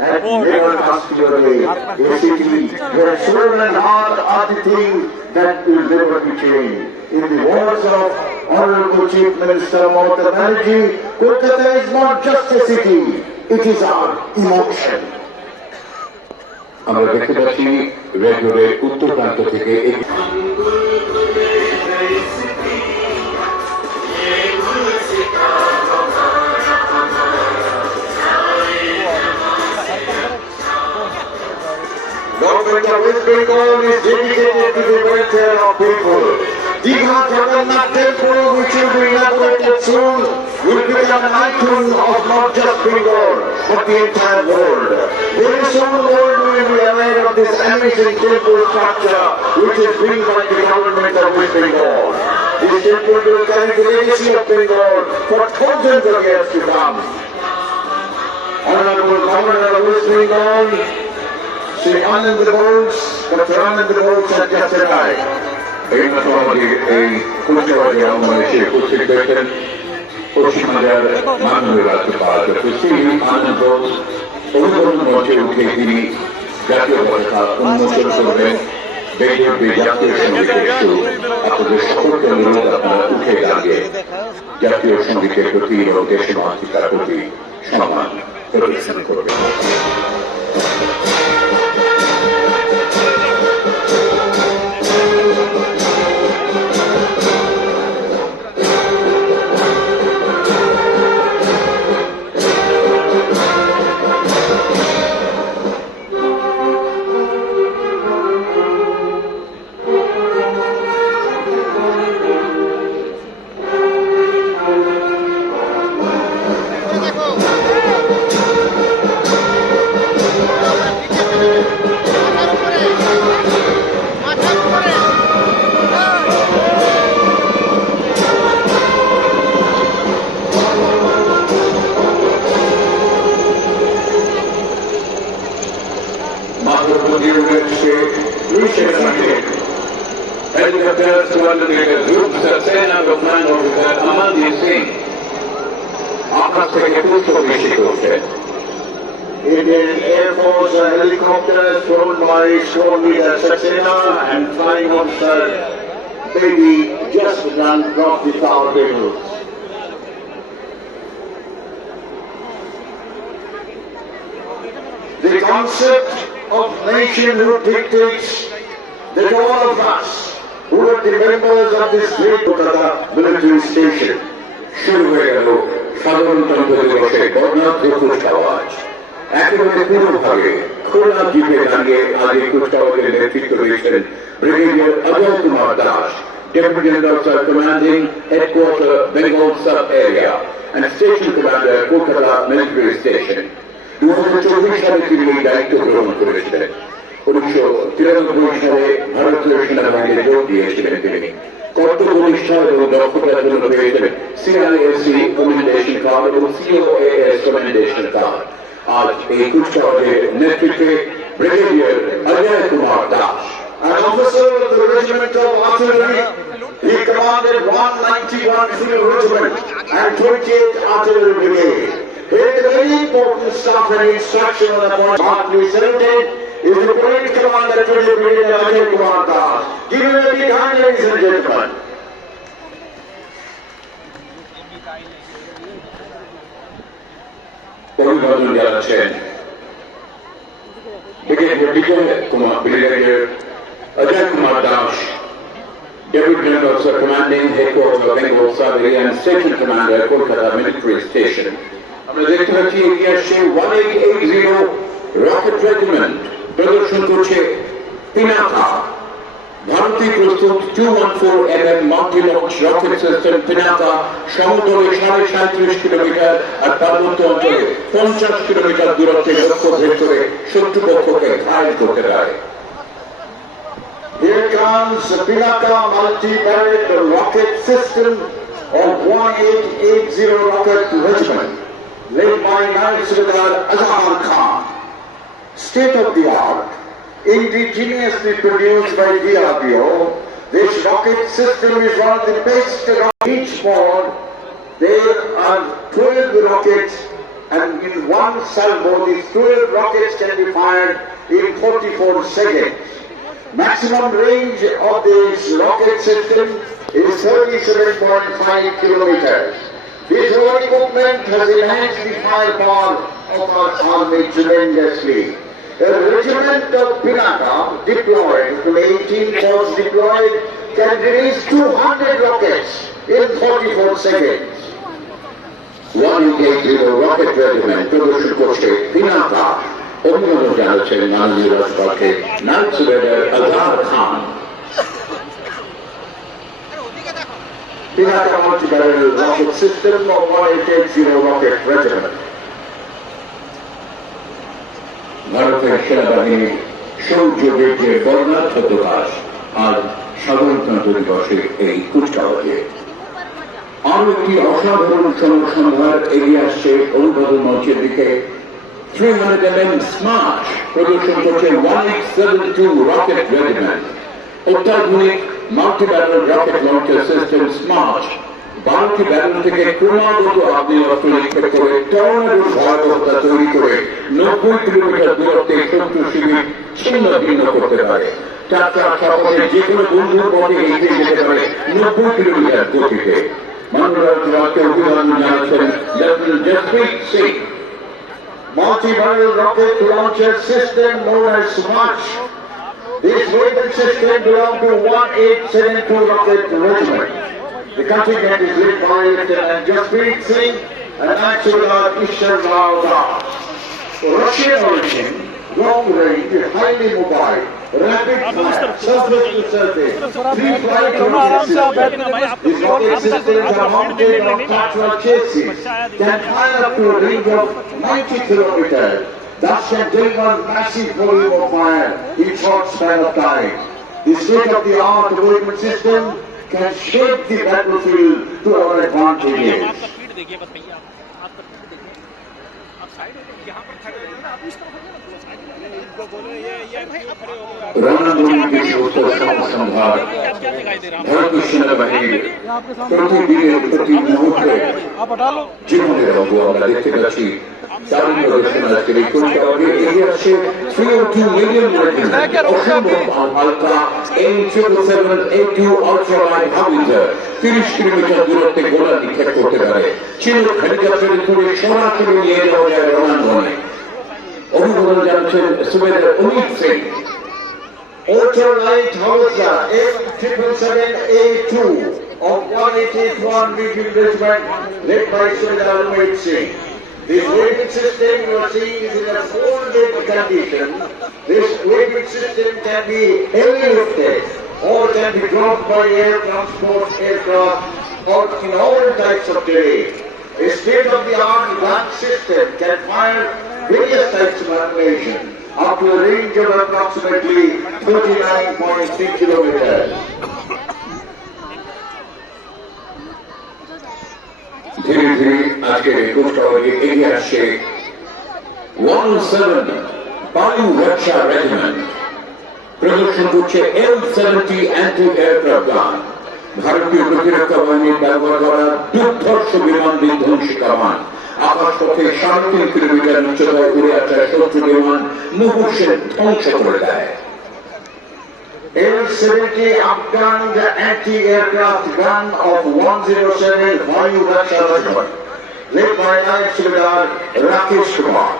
and never cast your way. A city where soul and heart are the things that will never be changed. In the words of Honorable Chief Minister Mamata Banerjee, Kolkata is not just a city, it is our emotion. আমরা দেখতে পাচ্ছি রেডিওর উত্তর প্রান্ত থেকে Government of West Bengal is dedicated to the welfare of people. Digha Jagannath Temple, which will be inaugurated soon, will become an icon of not just Bengal, but the entire world. Very soon the world will be aware of this amazing temple structure, which is built by the government of West Bengal. This temple will carry the legacy of Bengal for thousands of years to come. Honorable Governor of West Bengal, Sri Anand Bose, Dr. Anand Bose had just arrived. এই মতামতের এই কুচকাওয়াজে আমরা এসে উপস্থিত হয়েছেন পশ্চিমবঙ্গের মাননীয় রাজ্যপাল ডক্টর শ্রী আনন্দ বোস। অভিভাবক মঞ্চে উঠে তিনি জাতীয় পতাকা উন্মোচন করবেন। বিজেপি জাতীয় সঙ্গীতের সুর। আপনাদের সকলকে অনুরোধ আপনারা উঠে দাঁড়িয়ে জাতীয় সঙ্গীতের প্রতি এবং দেশমাতৃকার প্রতি সম্মান প্রদর্শন করবেন। Helicopters to undertake a group sustained of flying officer Amandeep Singh. আকাশ থেকে পুষ্পবৃষ্টি করছে। Indian Air Force helicopters flown by Squad Leader Saxena and Flying Officer Baby just done drop the power cables. The concept of nationhood dictates that all of us who are the members of this great Kolkata military station শুরু হয়ে গেল সাধারণতন্ত্র দিবসের বর্ণাঢ্য কুচকাওয়াজ। একেবারে পুরোভাগে খোলা দ্বীপে দাঁড়িয়ে আজ এই কুচকাওয়াজের নেতৃত্ব দিয়েছেন ব্রিগেডিয়ার অজয় কুমার Das, Deputy General Sir Commanding Headquarter Bengal Sub Area and Station Commander Kolkata Military Station। 2024 সালে তিনি এই দায়িত্ব গ্রহণ করেছিলেন। 1993 সালে ভারতীয় সেনাবাহিনীতে যোগ দিয়েছিলেন তিনি। কর্তব্যনিষ্ঠা এবং দক্ষতার জন্য পেয়েছিলেন CISC কমেন্ডেশন কার্ড এবং COAS কমেন্ডেশন কার্ড। আজ এই কুচকাওয়াজের নেতৃত্বে ব্রিগেডিয়ার অজয় কুমার Das. An officer of the Regiment of Artillery, he commanded 191 Field Regiment and 28 Artillery Brigade. He had a very important staff and instruction on the point. Partly selected is the Parade Commander to the Brigadier Ajay Kumar Das. Give him a big hand, ladies and gentlemen. অভিবাদন জানাচ্ছেন ব্রিগেডিয়ার অজয় কুমার Das, Deputy General Sir Commanding Headquarter Bengal Sub Area and Station Commander Kolkata Military Station। আমরা দেখতে পাচ্ছি এগিয়ে আসছে 1880 rocket regiment প্রদর্শন করছে পিনাকা। ভারতে প্রস্তুত 214mm multi-launch rocket system Pinaka সমতলে 37.5 কিলোমিটার আর পার্বত্য অঞ্চলে 50 কিলোমিটার দূরত্বে লক্ষ্য ভেদ করে শত্রুপক্ষকে ঘায়েল করতে পারে। Here comes the Pinaka multi-barrel rocket system of 1880 rocket regiment, led by Night Surveyor Azhar Khan. State of the art, indigenously produced by DRDO, this rocket system is one of the best around each pod. There are 12 rockets and in one salvo, these 12 rockets can be fired in 44 seconds. Maximum range of this rocket system is 37.5 kilometers. This whole equipment has enhanced the firepower of our army tremendously. A regiment of Pinaka deployed, from 18 force deployed, can release 200 rockets in 44 seconds. 180 rocket regiment প্রদর্শন করছে পিনাকা। অভিনন্দন জানাচ্ছেন মাননীয় রাষ্ট্রপতি নাইট সুবেদার আজহার খান। Pinaka multi-barrel rocket system of 180 rocket regiment. ভারতের সেনাবাহিনীর শৌর্য বীর্যের বর্ণাঢ্য প্রকাশ আজ সাধারণতন্ত্র দিবসের এই কুচকাওয়াজে। আরো একটি অসাধারণ সংসম্ভার এগিয়ে আসছে অভিবাদন মঞ্চের দিকে। 300 mm স্মার্ট প্রদর্শন করছে 1872 রকেট রেজিমেন্ট। অত্যাধুনিক multi barrel rocket launcher system smart 12টি ব্যারেল থেকে ক্রমাগত আগ্নেয়াস্ত্র নিক্ষেপ করে টর্নেডোর ভয়াবহতা তৈরি করে 90 কিলোমিটার দূরত্বে শত্রু শিবির ছিন্ন ভিন্ন করতে পারে। চারটা সকলে যে কোনো বন্ধুর পথে এগিয়ে যেতে পারে 90 কিলোমিটার গতিতে। মাননীয় অভিবাদন জানাচ্ছেন লেফটেন্যান্ট Jasprit Singh. Multi-barrel rocket launcher system known as SMART. This weapon system belongs to 1872 rocket regiment. The contingent is led by Lieutenant Jaspreet Singh and National Ishar Rao Das. Russian origin, long range, highly mobile, rapid fire, surface to surface, three flight rocket system. These rocket systems are mounted on Tatra chassis, can fire up to a range of 90 kilometers, thus can deliver massive volume of fire in short span of time. The state-of-the-art weapon system can shape the battlefield to our advantages. রণাঙ্গনের সমস্ত সংসম্ভার ভারতীয় সেনাবাহিনীর প্রতিদিনের প্রতি মুহূর্তে জীবনের অঙ্গ আমরা দেখতে পাচ্ছি। তারই প্রদর্শন আজকের এই কুচকাওয়াজে এগিয়ে আসছে 302 মিলিয়ন অসম্ভব আলট্রা M777A2 আলট্রালাইট হাবিজার 30 কিলোমিটার দূরত্বে গোলা নিক্ষেপ করতে পারে। চিনুক হেলিকপ্টারে করে সরাসরি নিয়ে যাওয়া যায় রণাঙ্গনে। অভিবাদন জানাচ্ছেন সুবেদার অমিত Singh. Ultralight howitzer M777A2 of 181 Region Regiment led by Subedar Amit Singh. This weapon system you are seeing is in a folded condition. This weapon system can be heavy lifted or can be dropped by air transport aircraft or in all types of terrain. A state-of-the-art gun system can fire various types of ammunition up to a range of approximately 39.3 kilometers. ধীরে ধীরে আজকের এই কুচকাওয়াজে এগিয়ে আসছে 107 বায়ু রক্ষা রেজিমেন্ট। প্রদর্শন করছে L-70 অ্যান্টি এয়ারক্রাফট গান। ভারতীয় প্রতিরক্ষা বাহিনীর ব্যবহার করা দুর্ধর্ষ বিমান বিধ্বংসী কামান। আকাশপথে 3.5 কিলোমিটার উচ্চতায় উড়ে আসা শত্রু বিমান মুহূর্তে ধ্বংস করে দেয়। L-70 outgunned the anti-aircraft gun of 107 Vayu Raksha Regiment, led by Naik Subedar Rakesh Kumar.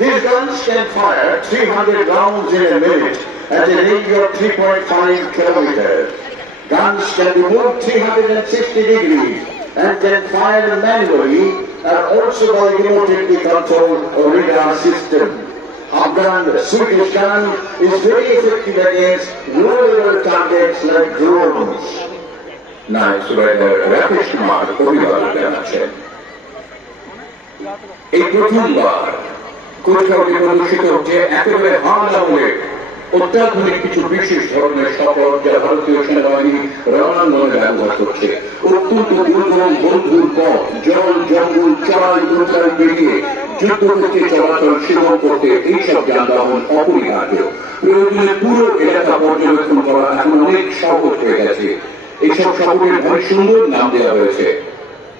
These guns can fire 300 rounds in a minute at a range of 3.5 kilometers. Guns can be moved 360 degrees and can fire manually and also by remotely controlled radar system. Afghan Swedish gun is very effective against low-level targets like drones. নাইট সুবেদার রাকেশ কুমার অভিবাদন জানাচ্ছেন। এই প্রথমবার কুচকাওয়াজে প্রদর্শিত হচ্ছে একেবারে হাল আমলে অত্যাধুনিক কিছু বিশেষ ধরনের সফর যা ভারতীয় সেনাবাহিনী রণাঙ্গনে ব্যবহার করছে। অত্যন্ত দুর্গম বন্ধুর পথ, জল জঙ্গল চড়াই উত্তরাই পেরিয়ে যুদ্ধক্ষেত্রে চলাচল সেবন করতে এইসব যানবাহন অপরিহার্য। প্রয়োজনে পুরো এলাকা পর্যবেক্ষণ করা এখন অনেক সহজ হয়ে গেছে। এইসব শহরের ভারী সুন্দর নাম দেওয়া হয়েছে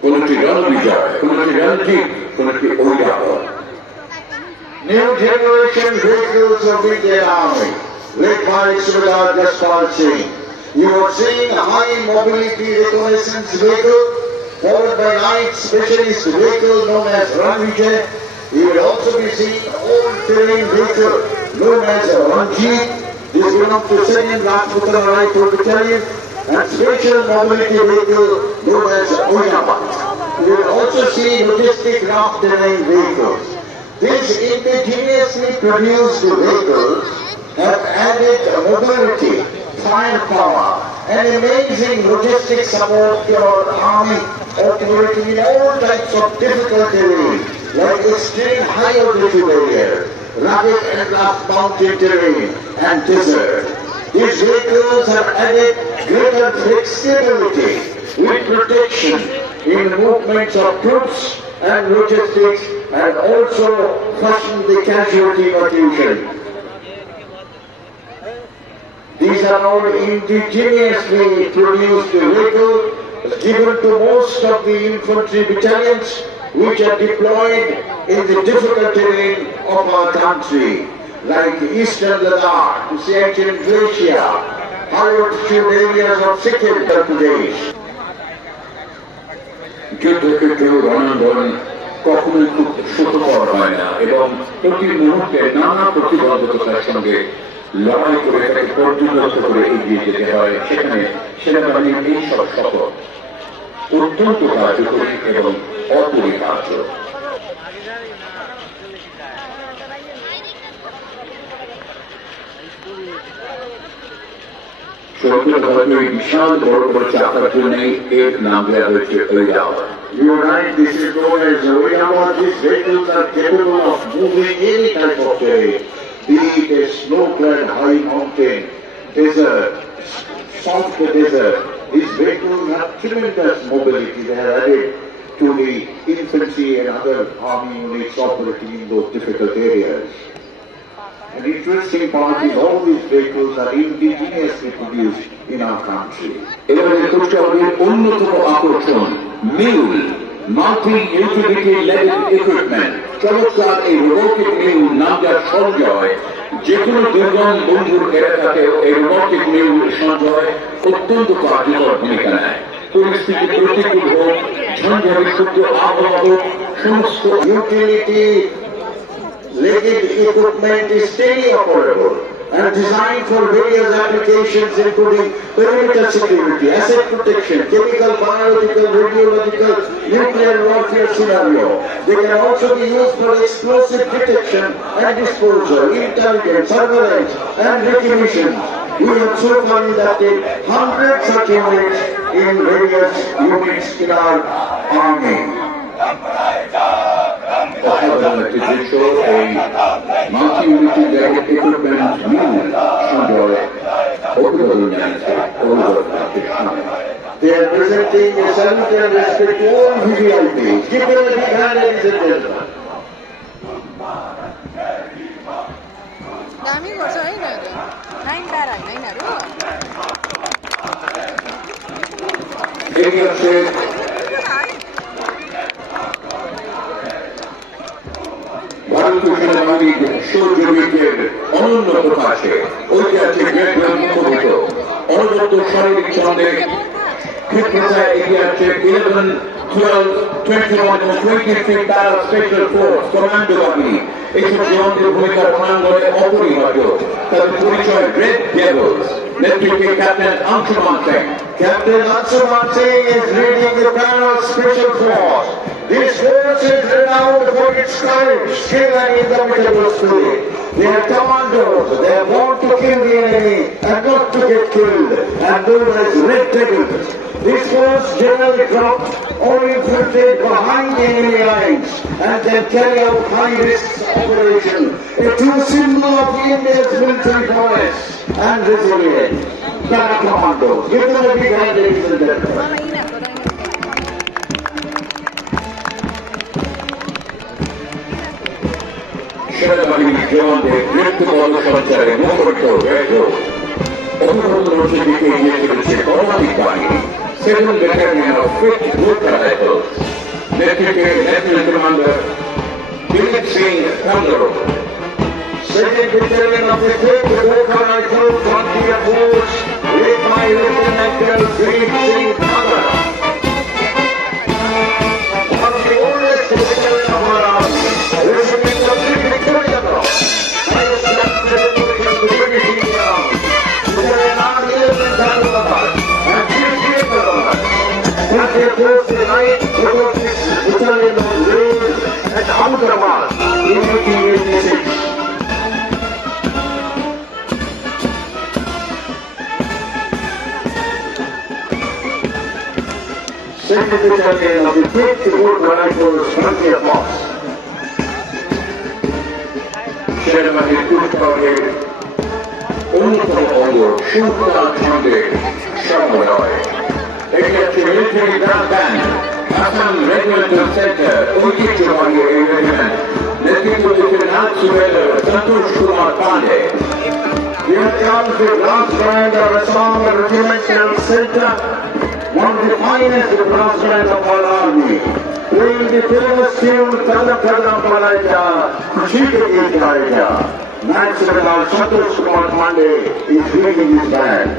কোনটি রণবিজয়, কোনটি রণজিৎ, কোনটি Airavat. New generation vehicles of Indian Army, led by Subedar Jaspal Singh. You are seeing a high mobility reconnaissance vehicle, followed by light specialist vehicle known as Ranvijay. You will also be seeing all-terrain vehicle known as Ranjit. This belongs to 2nd Rajputana Rifle Battalion, and special mobility vehicle known as Oyabat. You will also see logistic raft terrain vehicles. These indigenously produced vehicles have added mobility, firepower, and amazing logistic support to our army operating in all types of difficult terrain, like extreme high altitude areas, rugged and rough mountain terrain, and desert. These vehicles have added greater flexibility with protection in movements of troops and logistics, and also cushion the casualty confusion. These are all indigenously produced vehicles given to most of the infantry battalions which are deployed in the difficult terrain of our country, like eastern Ladakh, Siachen Glacier, high altitude areas of Sikkim, Uttar Pradesh. যুদ্ধক্ষেত্রে রণাঙ্গন কখনোই খুব সুখকর হয় না এবং প্রতি মুহূর্তে নানা প্রতিবন্ধকতার সঙ্গে লড়াই করে তাকে পর্যবেক্ষণ করে এগিয়ে যেতে হয়। সেখানে সেনাবাহিনীর এই সব শপথ অত্যন্ত কার্যকরী এবং অপরিহার্য। সরকার হয়তো এই বিশাল বড় বড় চাকার জন্যই এর নাম দেওয়া হয়েছে Airavat. You are right, this is known as Oyabat. These vehicles are capable of moving any type of terrain, be it a snow-clad high mountain, desert, soft desert. These vehicles have tremendous mobility. They are added to the infantry and other army units operating in those difficult areas. An interesting part is all these vehicles are indigenously produced in our country. এবারে কুষ্টিয়ার অন্যতম আকর্ষণ mule, multi utility level equipment. চমৎকার এই robotic mule নাম যার সঞ্জয়, যে কোনো দুর্গম বন্ধুর এলাকাতেও এই রোবোটিক মিউল সঞ্জয় অত্যন্ত কার্যকর ভূমিকা নেয়। পরিস্থিতি প্রতিকূল হোক, ঝঞ্ঝাবি শুদ্ধ আবহাওয়া হোক, সমস্ত Utility legged equipment is tele-operable and designed for various applications including perimeter security, asset protection, chemical, biological, radiological, nuclear warfare scenario. They can also be used for explosive detection and disposal, intelligence, surveillance, and recognition. We have so far inducted hundreds of units in various units in our army. অসাধারণ একটি দৃশ্য এই multi unity level equipment mule Sanjay অভিবাদন জানিয়েছে অভিবাদনকে সামনে। They are presenting a salute and respect to all VVIPs. Give them a big hand, ladies and gentlemen. दामी गर्छ है यिनीहरू नयनतारा होइन यिनीहरू এগিয়ে আসছে ভারতীয় সেনাবাহিনীর সৌজন্যের অনন্য প্রকাশে ঐতিহাসিক গ্রেপ্তার মুখোমুখ অনবদ্য শারীরিক ছন্দে ক্ষেত্রতায় এগিয়ে আসছে 11, 12, 21 এবং 23 প্যারা স্পেশাল ফোর্স কমান্ডো বাহিনী। এইসব জওয়ানদের ভূমিকা রণাঙ্গনে অপরিহার্য। তাদের পরিচয় রেড ডেভিলস, নেতৃত্বে ক্যাপ্টেন Anshuman Singh. Captain Anshuman Singh is leading the Para Special Force. This force is renowned for its courage, skill and indomitable spirit. They are commandos. They are born to kill the enemy and not to get killed, and known as Red Devils. This force generally dropped or infiltrate behind enemy lines and then carry out high-risk operation, a true symbol of India's military prowess and resilience. Para Commandos. Give them a big hand, ladies and gentlemen. मलाई यिनीहरूको সেনাবাহিনীর জওয়ানদের মৃত্যু পদ সঞ্চারে মুখরিত red road. অভিনন্দনের দিকে এগিয়ে চলেছে কর্ণাটিক বাহিনী 7th Battalion of 5th Gurkha Rifles, নেতৃত্বে lieutenant commander Dilip Singh Kamro. Second Battalion of the 5th Gurkha Rifles Frontier Force, led by Lieutenant Colonel Dilip Singh Kamra. One of the oldest battalions of our army, receiving the Victoria Cross. Highest representation of the British India Army. Battalion R11 Dharwad and 58 Dharwad. Frontier Force Light Battalion of Rail and Ahmedabad in 1886. Second Battalion of the 5th Gurkha Rifles Frontier Force. সেনাবাহিনীর কুচকাওয়াজের অন্যতম অঙ্গ সুরক্ষা খণ্ডের সমন্বয়। এটি হচ্ছে military brass band Assam regimental centre ঐতিহ্যবাহী এই রেজিমেন্ট নেতৃত্ব দিচ্ছেন নাথ সুবেদার সন্তোষ কুমার Pandey. Here comes the brass band of Assam Regimental Center, one of the finest brass bands of our army, playing the famous tune Kada Kada Malaja, Kushika Gita. National Santosh Kumar Pandey is leading this band.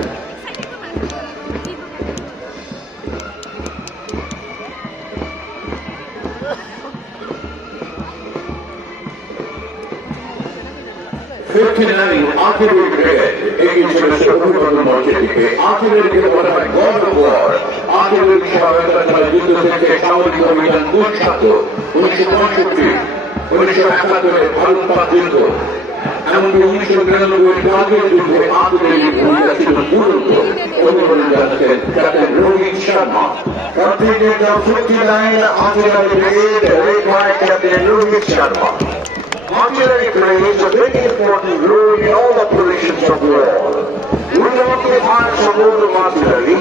Artillery Brigade এগিয়ে চলেছে অভিনন্দন মঞ্চের দিকে। আর্টিলারিকে বলা হয় god of war. Artillery সহায়তা ছাড়া যুদ্ধ থেকে সামরিক অভিযান দুঃসাধ্য। 1965, 1971 ভারত পাক যুদ্ধ, এমনকি 1999 কার্গিল যুদ্ধে আর্টিলারির ভূমিকা ছিল দুরন্ত। অভিনন্দন জানাচ্ছেন ক্যাপ্টেন Rohit Sharma. Contingent of 59 Artillery Brigade, led by Captain Rohit Sharma. Artillery plays a very important role in all operations of war. Without the arms of modern artillery,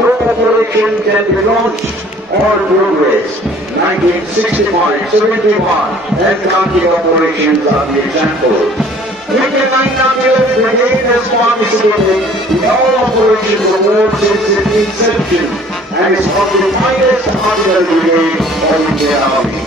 no operation can be launched or progress. 1965, 71, and counting operations are the examples. 29th Artillery Brigade has participated in all operations of war since its inception and is one of the finest artillery brigade of Indian Army.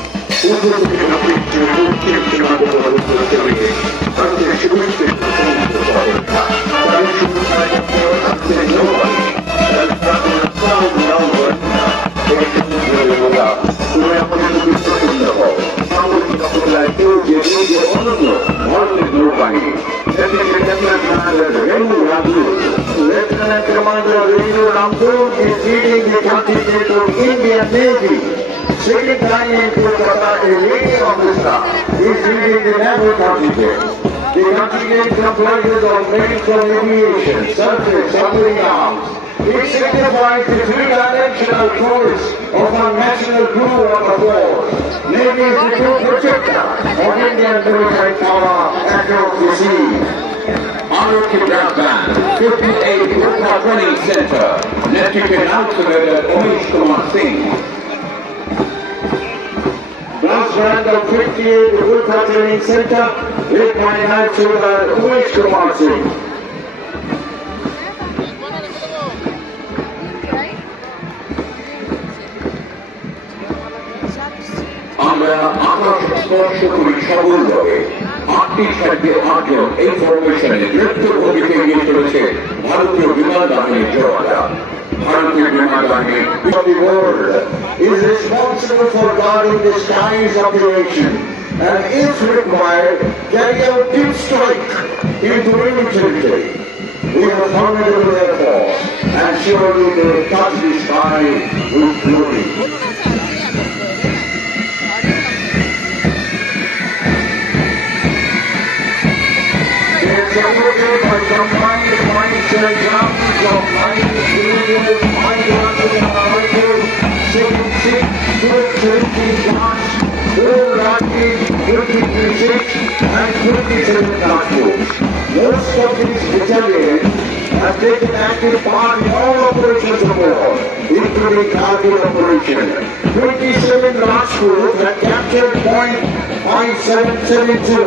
Lieutenant Commander Renu Ramdul is leading the contingent of Indian Navy. Second line in Kolkata, a lady officer is leading the naval contingent. The contingent comprises of men from aviation, surface, submarine arms. It signifies the three-dimensional choice of our national blue water force. Navy is the true protector of Indian maritime power across the sea. Army Brass Band, 58 Gurkha Training Center, নেতৃত্বে নাথ সুবেদার অমিশ কুমার Singh. Brass band of 58 Gurkha Training Center, led by Nath Subedar Umesh Kumar Singh. আমরা আকাশ স্পর্শ করি সবল ভাবে। 8টি সাথে 8 জন এই ফরমেশনে দ্রুত গতিতে এগিয়ে চলেছে ভারতীয় বিমান বাহিনীর জওয়ানরা। ভারতীয় বিমান বাহিনী Of the world is responsible for guarding the skies operation and if required carry out deep strike into enemy territory. We have formidable air force and surely they will touch the sky with glory. They are supported by combined mindset grounds of 9 individuals, 20 shots, 4 Rakis, 56 and 27 Rajputs. Most of these battalions have taken active part in all operations of war, including Kargil operation. 27 Rajputs have captured point 5770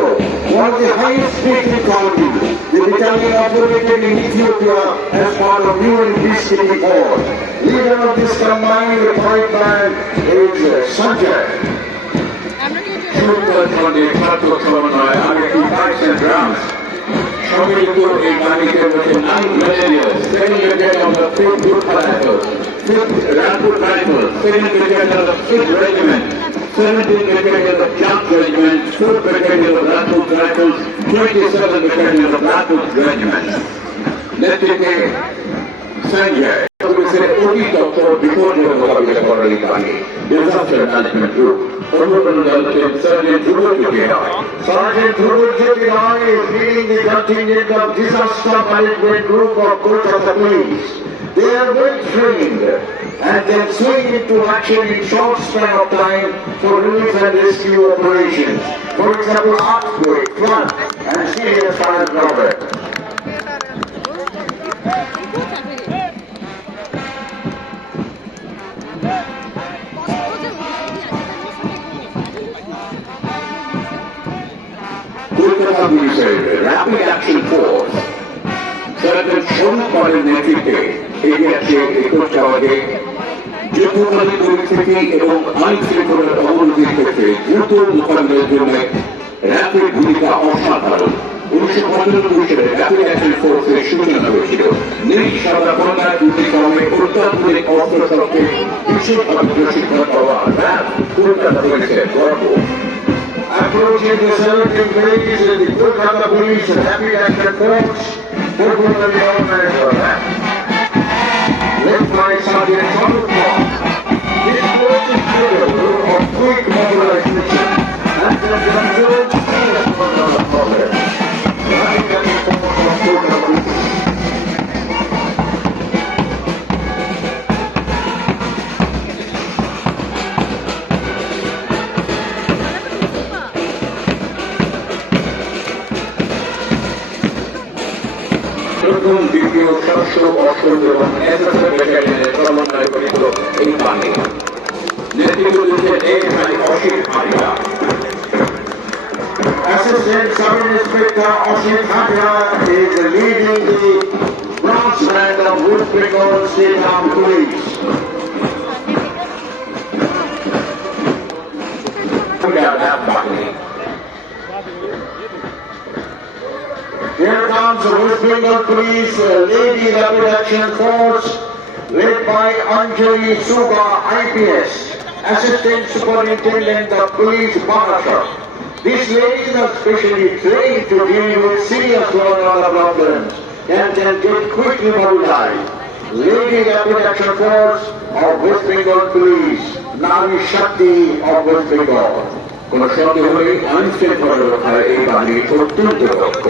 one of the highest military qualities. The battalion operated in Ethiopia as part of UN peacekeeping force. Leader of this combined fight band is Sanjay. আমরা কি সুন্দরবনে ছাত্র সমন্বয় আরেকটি fights and drums সম্মিলিত এই বাহিনীর মধ্যে 9 ব্যাটালিয়ন 7 battalion of the 5th Group Rifles, 5th Rampur Rifles, 2nd Battalion of 5th Regiment, 17th Battalion of Jump Regiment, 4th Battalion of Rampur Rifles, 27th Battalion of Rampur Regiment. নেতৃত্বে সঞ্জয় পুলিশের অতি দপ্তর বিপর্যয় মোকাবিলা করার এই বাহিনী disaster management group Sergeant Dhruv Jyoti Rai. Sergeant Dhruv Jyoti Rai is leading the contingent of disaster management group of Kolkata Police. They are well trained and can swing into action in short span of time for relief and rescue operations. For example, earthquake, flood, and serious fire drawback. Kolkata পুলিশের rapid action force sergeant সরু পালের নেতৃত্বে এগিয়ে আসছে কোচবিহারে যুদ্ধকালীন পরিস্থিতি এবং আইন শৃঙ্খলার অবনতির ক্ষেত্রে দ্রুত মোকাবিলার জন্য র্যাপিড ভূমিকা অসাধারণ। 1995 সালে র্যাপিড অ্যাকশন ফোর্সের সূচনা হয়েছিল। নিঃসাদা কন্যা ইউনিফর্মে অত্যাধুনিক অস্ত্রশস্ত্রে বিশেষভাবে প্রশিক্ষণ পাওয়া র্যাব কলকাতা পুলিশের গর্ব। Approaching the celebrating villages in the Kolkata Police Rapid Action Force, popularly organized for that. Led by Sergeant Chandra. This force is capable of quick mobilization and can control serious problems. Rapid Action Force of Kolkata Police. প্রথম দ্বিতীয় ষষ্ঠ অষ্টম এবং একাদশ ব্যাটালিয়নের সমন্বয় গঠিত এই বাহিনী নেতৃত্ব দিচ্ছেন এএসআই Asit Hazra. Assistant Sub-Inspector Ashit Hadra is leading the branch band of West Bengal State Armed Police. Here comes the West Bengal Police Lady Rapid Action Force led by Anjali Suga IPS, Assistant Superintendent of Police Maharashtra. These ladies are specially trained to deal with serious law and order problems and can get quickly mobilized. Lady Rapid Action Force of West Bengal Police, Nami Shakti of West Bengal. কোন সন্দেহ হলে আইন শৃঙ্খলা রক্ষায় এই বাহিনী অত্যন্ত দক্ষ।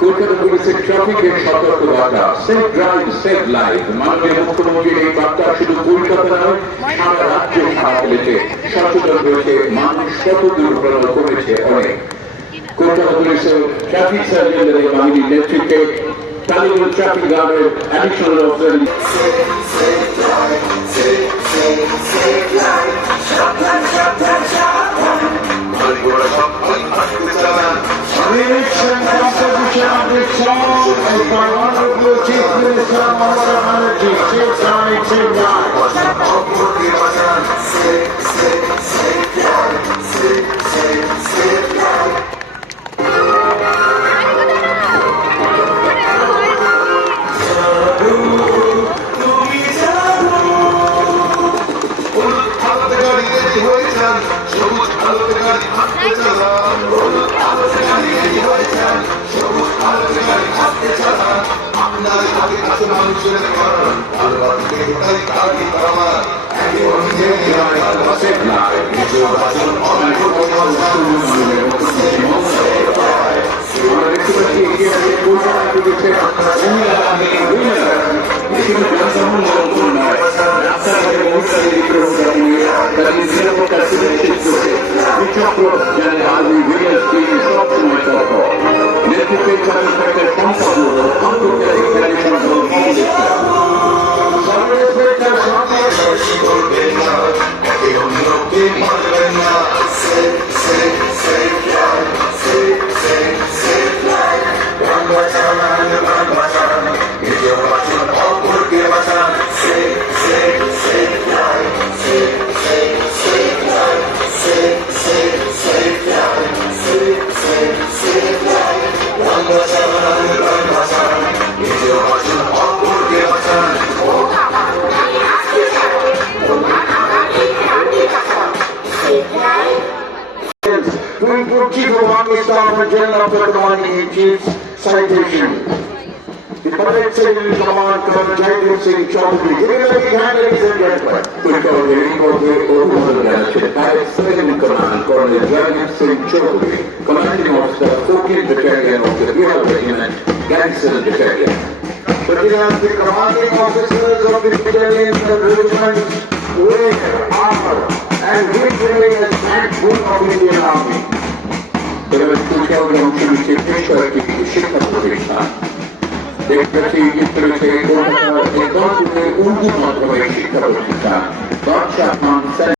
কলকাতা পুলিশের ট্রাফিকের সতর্কবার্তা সেফ ড্রাইভ সেভ লাইফ মাননীয় মুখ্যমন্ত্রীর এই বার্তা শুধু কলকাতা নয় সারা রাজ্যে সারা ফেলেছে। সচেতন হয়েছে মানুষ, কত দুর্ঘটনা কমেছে অনেক। কলকাতা পুলিশের ট্রাফিক সার্জেন্টের এই বাহিনীর নেতৃত্বে টালিগঞ্জ ট্রাফিক গার্ডের additional officer Direction composition of this song is by Honorable Chief Minister Mamata Banerjee. Chief Sonic Chief Chief of Army Staff and General of the Commanding in Chief's citation. The Parade Second in Command, Colonel Jaidev Singh Chaudhary. Give him a big hand, ladies and gentlemen. কুচকাওয়াজের এই পর্বে অভিনন্দন জানাচ্ছেন parade second in command colonel Joydeep সিং Chowdhury, commanding officer 14th Battalion of the Bihar Regiment, Garrison Battalion. But the commanding officers of the battalion and regiments wear armor and victory as backbone of Indian Army. এবার কুচকাওয়াজে অংশ নিচ্ছে বেশ কয়েকটি শিক্ষা প্রতিষ্ঠান। দেখতে পাচ্ছি রয়েছে কলকাতার একদম উর্দু মাধ্যমের শিক্ষা প্রতিষ্ঠান বাদশাহ খান